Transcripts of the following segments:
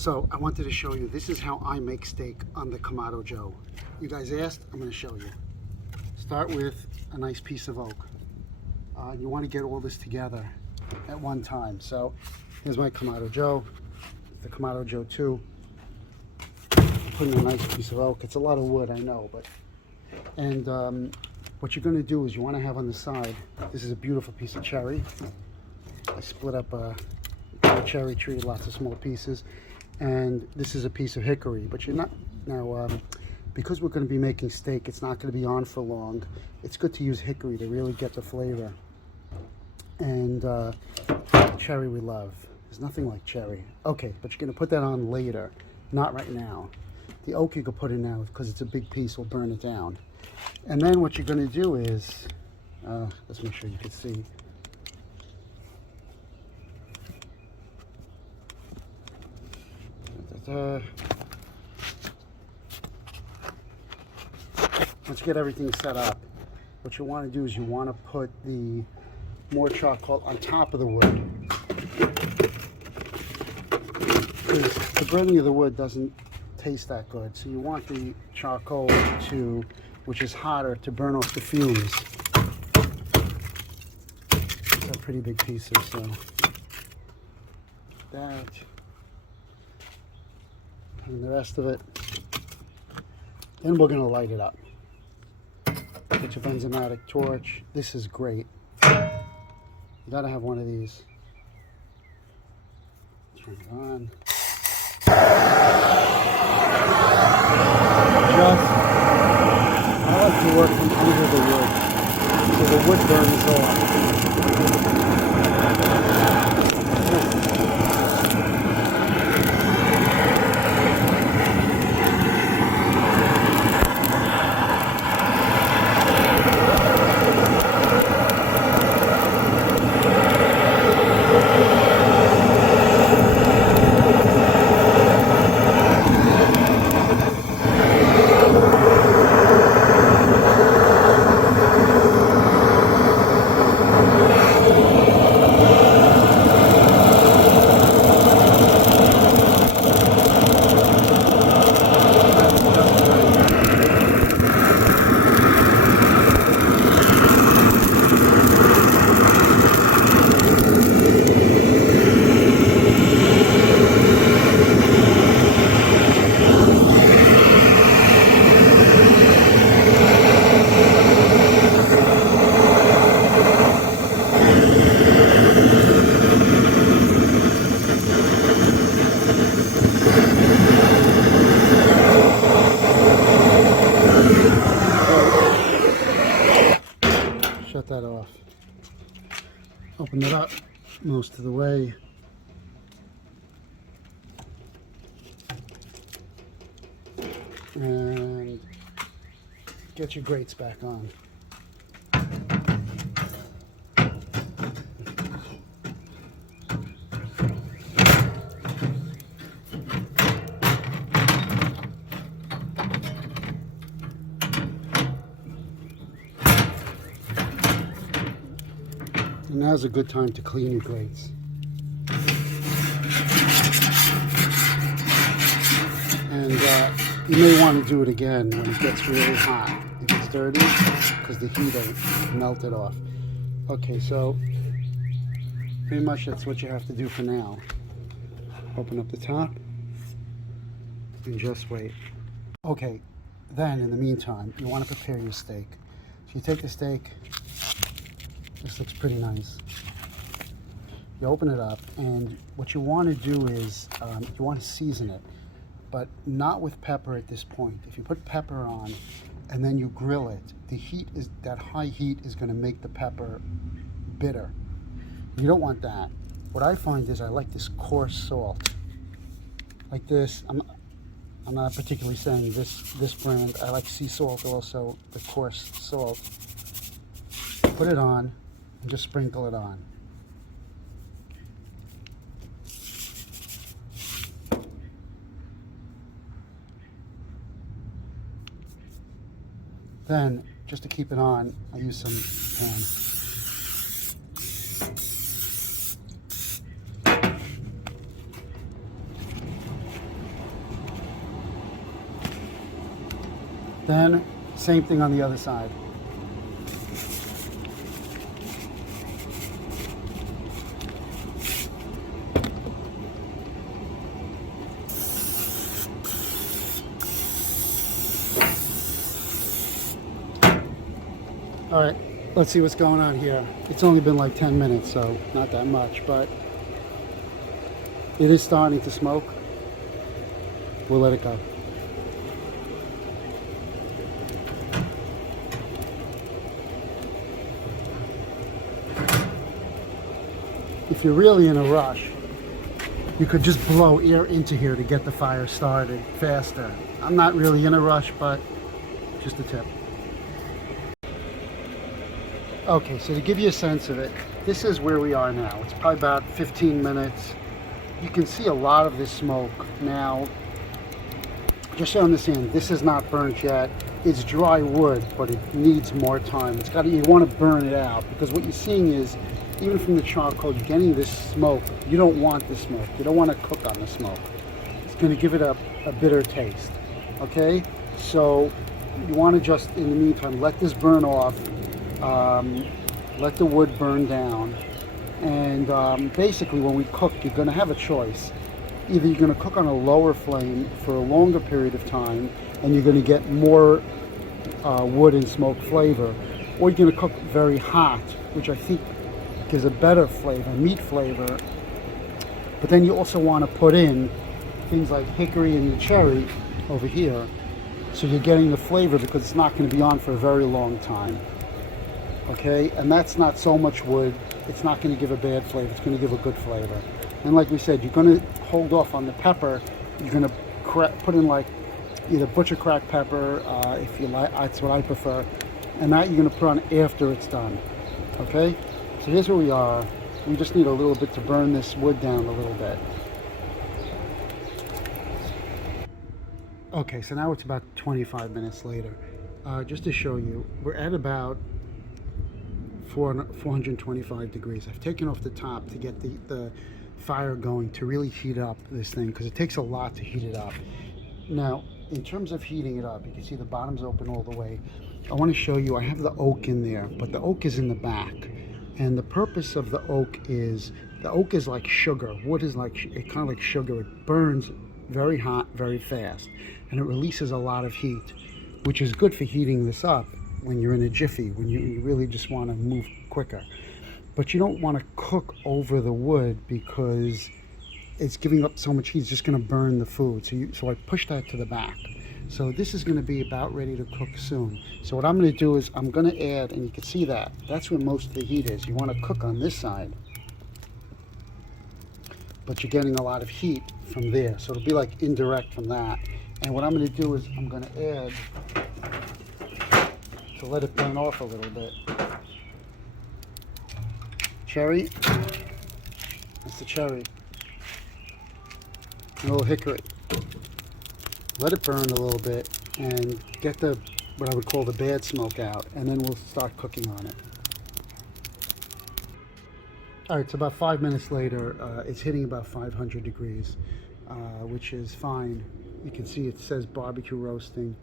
So I wanted to show you, this is how I make steak on the Kamado Joe. You guys asked, I'm going to show you. Start with a nice piece of oak. You want to get all this together at one time. So here's my Kamado Joe, the Kamado Joe 2. Putting a nice piece of oak. It's a lot of wood, I know, but what you're going to do is you want to have on the side, this is a beautiful piece of cherry. I split up a cherry tree, lots of small pieces, and this is a piece of hickory. But you're not now, because we're going to be making steak, it's not going to be on for long. It's good to use hickory to really get the flavor. And cherry we love. There's nothing like cherry. Okay, but you're going to put that on later, not right now. The oak you can put in now because it's a big piece, will burn it down. And then what you're going to do is, let's make sure you can see. Once you get everything set up, what you want to do is you want to put the more charcoal on top of the wood, because the burning of the wood doesn't taste that good. So you want the charcoal to, which is hotter, to burn off the fumes. These are pretty big pieces, so that. And the rest of it, then we're going to light it up. Get your benzomatic torch. This is great. You got to have one of these. Turn it on. I like to work from under the wood, so the wood burns off. Shut that off. Open it up most of the way. And get your grates back on. And now's a good time to clean your grates. And you may want to do it again when it gets really hot. If it's dirty, because the heat will melt it off. Okay, so pretty much that's what you have to do for now. Open up the top and just wait. Okay, then in the meantime, you want to prepare your steak. So you take the steak. This looks pretty nice. You open it up, and what you want to do is you want to season it, but not with pepper at this point. If you put pepper on and then you grill it, the heat is, that high heat is going to make the pepper bitter. You don't want that. What I find is I like this coarse salt, like this. I'm not particularly saying this brand. I like sea salt also, the coarse salt. Put it on and just sprinkle it on. Then, just to keep it on, I use some pan. Then same thing on the other side. All right, let's see what's going on here. It's only been like 10 minutes, so not that much, but it is starting to smoke. We'll let it go. If you're really in a rush, you could just blow air into here to get the fire started faster. I'm not really in a rush, but just a tip. Okay, so to give you a sense of it, this is where we are now. It's probably about 15 minutes. You can see a lot of this smoke. Now, just so you understand, this is not burnt yet. It's dry wood, but it needs more time. You want to burn it out, because what you're seeing is, even from the charcoal, you're getting this smoke. You don't want the smoke. You don't want to cook on the smoke. It's going to give it a bitter taste. Okay? So you want to just, in the meantime, let this burn off. Let the wood burn down. And basically, when we cook, you're going to have a choice. Either you're going to cook on a lower flame for a longer period of time, and you're going to get more wood and smoke flavor, or you're going to cook very hot, which I think gives a better flavor, meat flavor. But then you also want to put in things like hickory and the cherry over here, so you're getting the flavor, because it's not going to be on for a very long time. Okay, and that's not so much wood. It's not going to give a bad flavor. It's going to give a good flavor. And like we said, you're going to hold off on the pepper. You're going to put in like either butcher cracked pepper, if you like. That's what I prefer. And that you're going to put on after it's done. Okay. So here's where we are. We just need a little bit to burn this wood down a little bit. Okay, so now it's about 25 minutes later. Just to show you, we're at about 425 degrees. I've taken off the top to get the fire going, to really heat up this thing, because it takes a lot to heat it up. Now, in terms of heating it up, you can see the bottom's open all the way. I want to show you, I have the oak in there, but the oak is in the back. And the purpose of the oak is like sugar. Wood is like, kind of like sugar. It burns very hot, very fast, and it releases a lot of heat, which is good for heating this up when you're in a jiffy, when you really just want to move quicker. But you don't want to cook over the wood, because it's giving up so much heat. It's just going to burn the food. So I push that to the back. So this is going to be about ready to cook soon. So what I'm going to do is I'm going to add, and you can see that's where most of the heat is. You want to cook on this side, but you're getting a lot of heat from there. So it'll be like indirect from that. And what I'm going to do is I'm going to add, to let it burn off a little bit, cherry. That's the cherry. A little hickory. Let it burn a little bit and get what I would call the bad smoke out, and then we'll start cooking on it. All right, so about 5 minutes later, it's hitting about 500 degrees, which is fine. You can see it says barbecue roasting.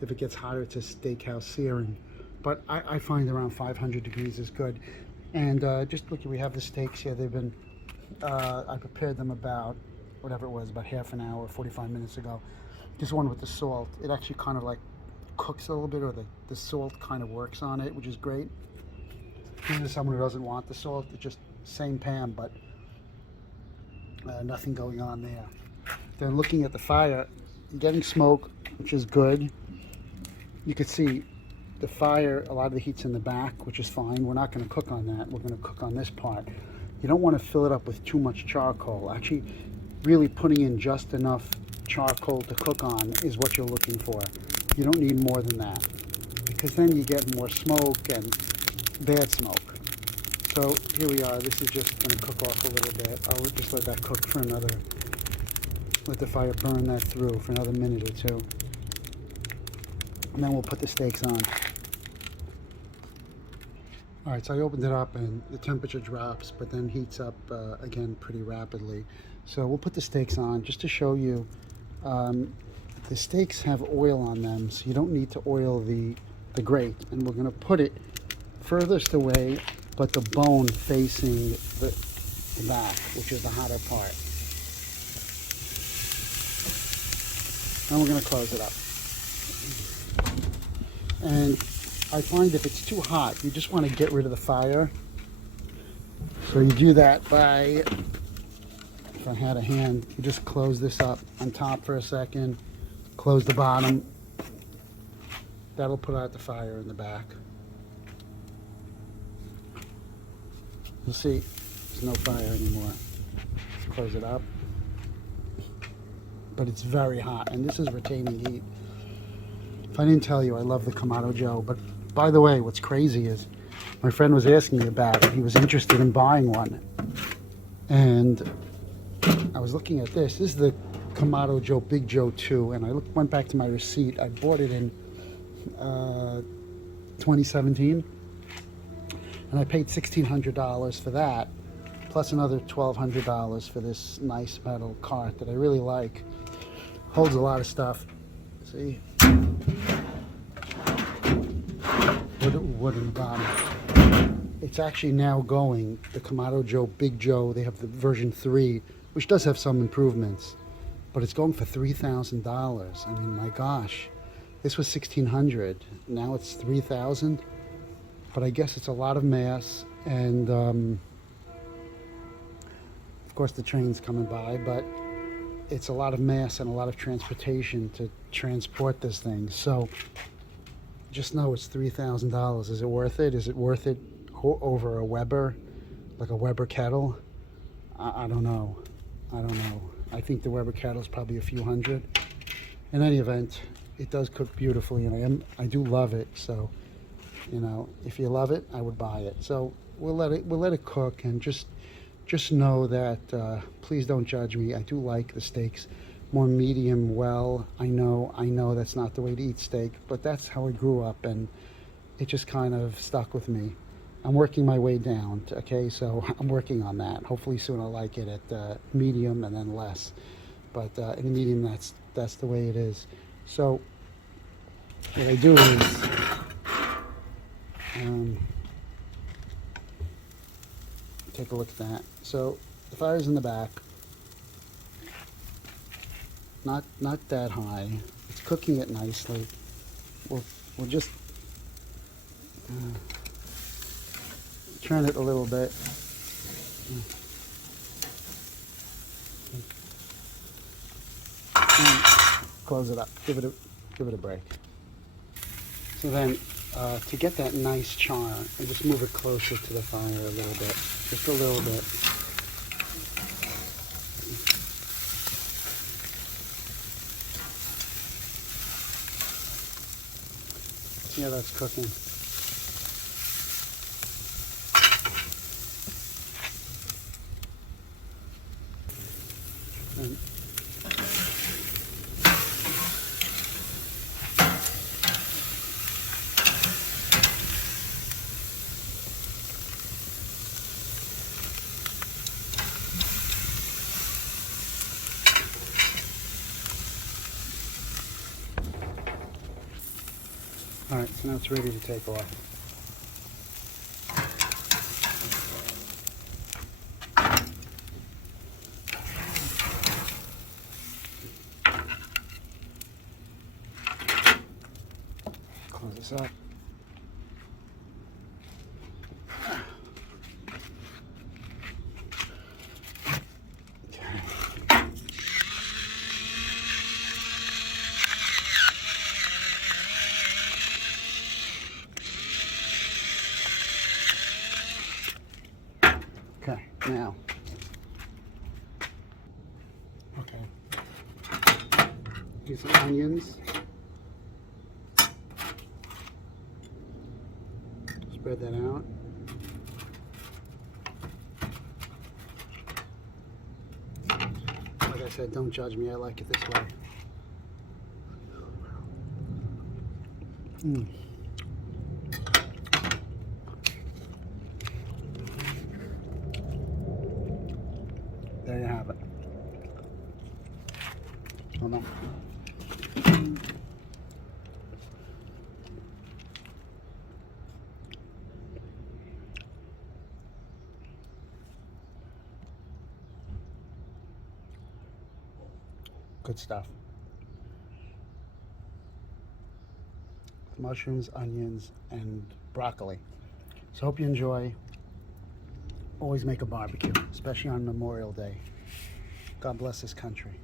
If it gets hotter, it says steakhouse searing. But I find around 500 degrees is good. And just look, we have the steaks here. They've been, I prepared them about, whatever it was, about half an hour, 45 minutes ago. This one with the salt, it actually kind of like cooks a little bit, or the salt kind of works on it, which is great. This is someone who doesn't want the salt. It's just same pan, but nothing going on there. Then looking at the fire, getting smoke, which is good. You can see the fire, a lot of the heat's in the back, which is fine. We're not going to cook on that. We're going to cook on this part. You don't want to fill it up with too much charcoal. Actually, really putting in just enough charcoal to cook on is what you're looking for. You don't need more than that, because then you get more smoke and bad smoke. So here we are. This is just going to cook off a little bit. I'll just let that cook for let the fire burn that through for another minute or two. And then we'll put the steaks on. All right, so I opened it up and the temperature drops, but then heats up again pretty rapidly. So we'll put the steaks on just to show you. The The steaks have oil on them, so you don't need to oil the grate. And we're going to put it furthest away, but the bone facing the back, which is the hotter part. And we're going to close it up. And I find if it's too hot, you just want to get rid of the fire. So you do that by, if I had a hand, you just close this up on top for a second, close the bottom. That'll put out the fire in the back. You'll see, there's no fire anymore. Let's close it up. But it's very hot, and this is retaining heat. If I didn't tell you, I love the Kamado Joe. But by the way, what's crazy is my friend was asking me about it. He was interested in buying one. And I was looking at this. This is the Kamado Joe Big Joe 2. And I went back to my receipt. I bought it in 2017. And I paid $1,600 for that, plus another $1,200 for this nice metal cart that I really like. Holds a lot of stuff. See? Wood in the bottom. It's actually now going, the Kamado Joe Big Joe, they have the version 3, which does have some improvements, but it's going for $3,000. I mean, my gosh, this was $1,600, now it's $3,000, but I guess it's a lot of mass, and of course the train's coming by, but it's a lot of mass and a lot of transportation to transport this thing. So just know it's $3,000. Is it worth it? Is it worth it over a Weber, like a Weber kettle? I don't know. I don't know. I think the Weber kettle is probably a few hundred. In any event, it does cook beautifully, and I do love it. So, you know, if you love it, I would buy it. So we'll let it cook, and just know that please don't judge me. I do like the steaks more medium well. I know that's not the way to eat steak, but that's how I grew up, and it just kind of stuck with me. I'm working my way down, okay? So I'm working on that. Hopefully soon I'll like it at medium and then less. But in medium, that's the way it is. So what I do is take a look at that. So the fire's in the back, not that high. It's cooking it nicely. We'll just turn it a little bit. And close it up. Give it a break. So then, to get that nice char, I just move it closer to the fire a little bit, just a little bit. See how that's cooking. And all right, so now it's ready to take off. Close this up. Okay, now. Okay. Do some onions. Spread that out. Like I said, don't judge me. I like it this way. There you have it. Hold on. Good stuff. Mushrooms, onions, and broccoli. So hope you enjoy. Always make a barbecue, especially on Memorial Day. God bless this country.